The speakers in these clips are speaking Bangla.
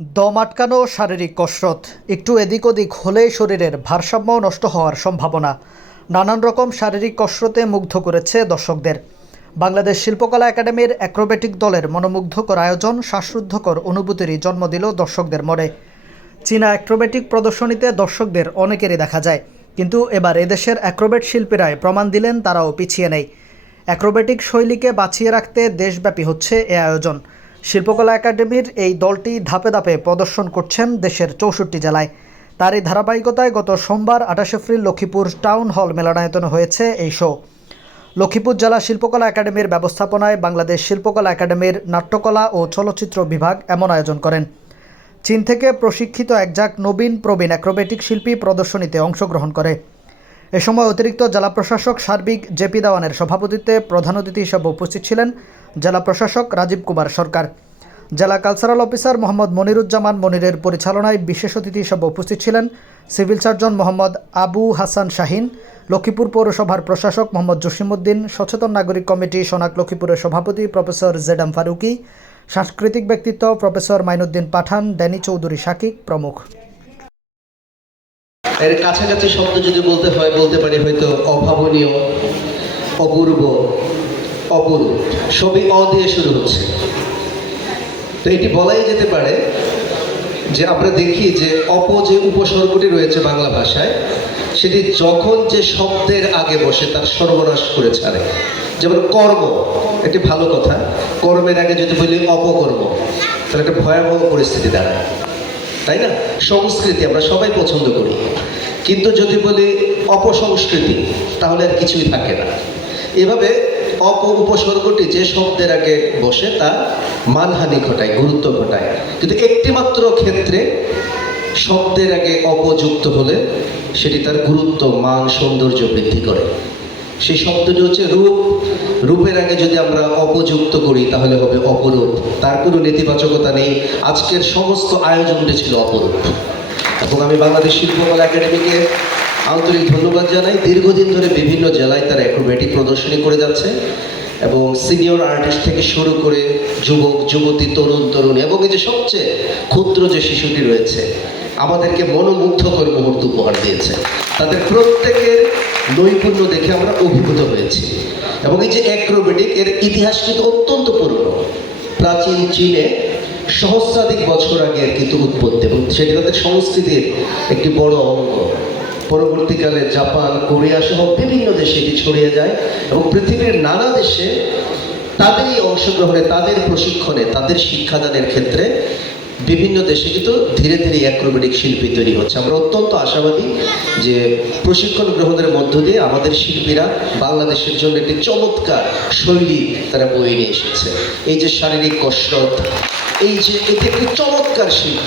দম আটকানো শারীরিক কসরত। একটু এদিক ওদিক হলেই শরীরের ভারসাম্য নষ্ট হওয়ার সম্ভাবনা। নানান রকম শারীরিক কসরতে মুগ্ধ করেছে দর্শকদের। বাংলাদেশ শিল্পকলা একাডেমির অ্যাক্রোবেটিক দলের মনোমুগ্ধকর আয়োজন শ্বাসরুদ্ধকর অনুভূতিরই জন্ম দিল দর্শকদের মনে। চীনা অ্যাক্রোবেটিক প্রদর্শনীতে দর্শকদের অনেকেরই দেখা যায়, কিন্তু এবার এদেশের অ্যাক্রোবেট শিল্পীরাই প্রমাণ দিলেন তারাও পিছিয়ে নেই। অ্যাক্রোবেটিক শৈলীকে বাঁচিয়ে রাখতে দেশব্যাপী হচ্ছে এ আয়োজন। শিল্পকলা একাডেমির এই দলটি ধাপে ধাপে প্রদর্শন করছেন দেশের চৌষট্টি জেলায়। তারই ধারাবাহিকতায় গত সোমবার আঠাশ এপ্রিল লক্ষ্মীপুর টাউন হল মিলনায়তনে হয়েছে এই শো। লক্ষ্মীপুর জেলা শিল্পকলা একাডেমির ব্যবস্থাপনায় বাংলাদেশ শিল্পকলা একাডেমির নাট্যকলা ও চলচ্চিত্র বিভাগ এমন আয়োজন করেন। চীন থেকে প্রশিক্ষিত একজাক নবীন প্রবীণ অ্যাক্রোবেটিক শিল্পী প্রদর্শনীতে অংশগ্রহণ করে। এ সময় অতিরিক্ত জেলা প্রশাসক সার্বিক জেপি দেওয়ানের সভাপতিত্বে প্রধান অতিথি হিসেবে উপস্থিত ছিলেন জেলা প্রশাসক রাজীব কুমার সরকার। জেলা কালচারাল অফিসার মোহাম্মদ মনিরুজ্জামান মনিরের পরিচালনায় বিশেষ অতিথি হিসেবে উপস্থিত ছিলেন সিভিল সার্জন মোহাম্মদ আবু হাসান শাহিন, লক্ষ্মীপুর পৌরসভার প্রশাসক মোহাম্মদ জসিমুদ্দিন সচেতন নাগরিক কমিটি সোনাক লক্ষ্মীপুরের সভাপতি প্রফেসর জেডাম ফারুকি, সাংস্কৃতিক ব্যক্তিত্ব প্রফেসর মাইনুদ্দিন পাঠান ড্যানি চৌধুরী শাকিক প্রমুখ। এর কাছাকাছি শব্দ যদি বলতে হয়, বলতে পারি হয়তো অভাবনীয়, অপূর্ব অপূর্ব সবই অ দিয়ে শুরু হচ্ছে। তো এটি বলাই যেতে পারে যে আমরা দেখি যে অপ যে উপসর্গটি রয়েছে বাংলা ভাষায়, সেটি যখন যে শব্দের আগে বসে, তার সর্বনাশ করে ছাড়ে যেমন কর্ম, একটি ভালো কথা। কর্মের আগে যদি বলি অপকর্ম, তাহলে একটা ভয়াবহ পরিস্থিতি দাঁড়ায়। তাই না? সংস্কৃতি আমরা সবাই পছন্দ করি। কিন্তু যদি বলি অপসংস্কৃতি, তাহলে আর কিছুই থাকে না। এভাবে অপ উপসর্গটি যে শব্দের আগে বসে, তা মানহানি ঘটায়, গুরুত্ব ঘটায়। কিন্তু একটিমাত্র ক্ষেত্রে শব্দের আগে অপযুক্ত হলে সেটি তার গুরুত্ব, মান, সৌন্দর্য বৃদ্ধি করে। সেই শব্দটি হচ্ছে রূপ। রূপের আগে যদি আমরা অপযুক্ত করি, তাহলে হবে অপরূপ। তার কোনো নেতিবাচকতা নেই। আজকের সমস্ত আয়োজনটি ছিল অপরূপ। এবং আমি বাংলাদেশ শিল্পকলা একাডেমিকে আন্তরিক ধন্যবাদ জানাই। দীর্ঘদিন ধরে বিভিন্ন জেলায় তারা অ্যাক্রোবেটিক প্রদর্শনী করে যাচ্ছে এবং সিনিয়র আর্টিস্ট থেকে শুরু করে যুবক, যুবতী, তরুণ, তরুণী এবং এই যে সবচেয়ে ক্ষুদ্র যে শিশুটি রয়েছে, আমাদেরকে মনোমুগ্ধকর মুহূর্ত উপহার দিয়েছে। তাদের প্রত্যেকের নৈপুণ্য দেখে আমরা অভিভূত হয়েছি এবং এই যে অ্যাক্রোবেটিক এর ইতিহাস কিন্তু অত্যন্ত পুরনো। প্রাচীন চীনে সহস্রাধিক বছর আগে কিন্তু উৎপত্তি এবং সেটি তাদের সংস্কৃতির একটি বড় অঙ্গ। পরবর্তীকালে জাপান, কোরিয়া সহ বিভিন্ন দেশে এটি ছড়িয়ে যায় এবং পৃথিবীর নানা দেশে তাদেরই অংশগ্রহণে, তাদের প্রশিক্ষণে, তাদের শিক্ষাদানের ক্ষেত্রে বিভিন্ন দেশে কিন্তু ধীরে ধীরে অ্যাক্রোবেটিক শিল্পী তৈরি হচ্ছে। আমরা অত্যন্ত আশাবাদী যে প্রশিক্ষণ গ্রহণের মধ্য দিয়ে আমাদের শিল্পীরা বাংলাদেশের জন্য একটি চমৎকার শৈলী তারা বয়ে নিয়ে এসেছে। এই যে শারীরিক কসরত এই যে এটি একটি চমৎকার শিল্প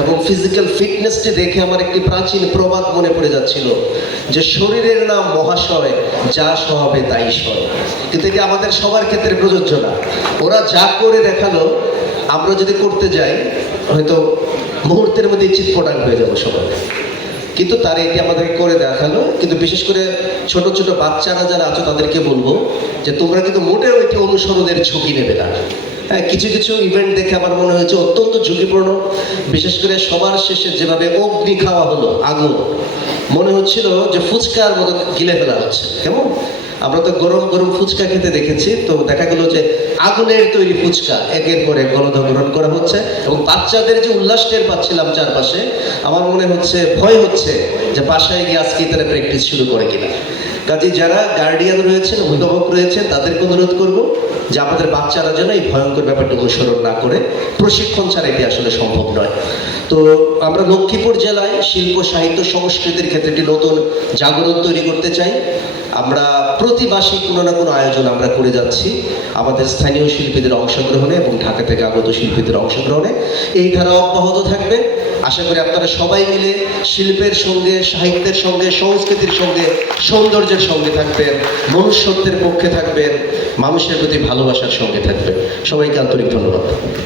এবং ফিজিক্যাল ফিটনেসটি দেখে আমার একটি প্রাচীন প্রবাদ মনে পড়ে যাচ্ছিল যে শরীরের নাম মহাশয়, যা সহাবে তাই সয়। কিন্তু এটি আমাদের সবার ক্ষেত্রে প্রযোজ্য না। ওরা যা করে দেখাল, আমরা যদি করতে যাই, হয়তো মুহূর্তের মধ্যে চিৎপটাং হয়ে যাব সবাই। কিন্তু তারা এটি আমাদেরকে করে দেখাল, কিন্তু বিশেষ করে ছোট ছোট বাচ্চারা যারা আছো তাদেরকে বলব যে তোমরা কিন্তু মোটেও এটি অনুসরণের ঝুঁকি নেবে না। কিছু কিছু ইভেন্ট দেখে আমার মনে হয়েছে অত্যন্ত ঝুঁকিপূর্ণ। বিশেষ করে সবার শেষে যেভাবে অগ্নি খাওয়া হলো, আগুন, মনে হচ্ছিল যে ফুচকার মতো গিলে ফেলা হচ্ছে। কেমন? আমরা তো গরম গরম ফুচকা খেতে দেখেছি, তো দেখা গেল যে আগুনের তৈরি ফুচকা একের পর এক গণধগ্রহণ করা হচ্ছে এবং বাচ্চাদের যে উল্লাস টের পাচ্ছিলাম চারপাশে, আমার মনে হচ্ছে ভয় হচ্ছে যে বাসায় গিয়ে আজকে তারা প্র্যাকটিস শুরু করে কিনা। কাজে যারা গার্ডিয়ান রয়েছেন, অভিভাবক রয়েছেন, তাদেরকে অনুরোধ করব যে আমাদের বাচ্চারা যেন এই ভয়ঙ্কর ব্যাপারটা অনুসরণ না করে। প্রশিক্ষণ ছাড়া এটি আসলে সম্ভব নয়। তো আমরা লক্ষ্মীপুর জেলায় শিল্প, সাহিত্য, সংস্কৃতির ক্ষেত্রে একটি নতুন জাগরণ তৈরি করতে চাই। আমরা প্রতি মাসে কোনো না কোনো আয়োজন আমরা করে যাচ্ছি আমাদের স্থানীয় শিল্পীদের অংশগ্রহণে এবং ঢাকা থেকে আগত শিল্পীদের অংশগ্রহণে। এই ধারা অব্যাহত থাকবে। আশা করি আপনারা সবাই মিলে শিল্পের সঙ্গে, সাহিত্যের সঙ্গে, সংস্কৃতির সঙ্গে, সৌন্দর্যের সঙ্গে থাকবেন, মনুষ্যত্বের পক্ষে থাকবেন, মানুষের প্রতি ভালোবাসার সঙ্গে থাকবেন। সবাইকে আন্তরিক ধন্যবাদ।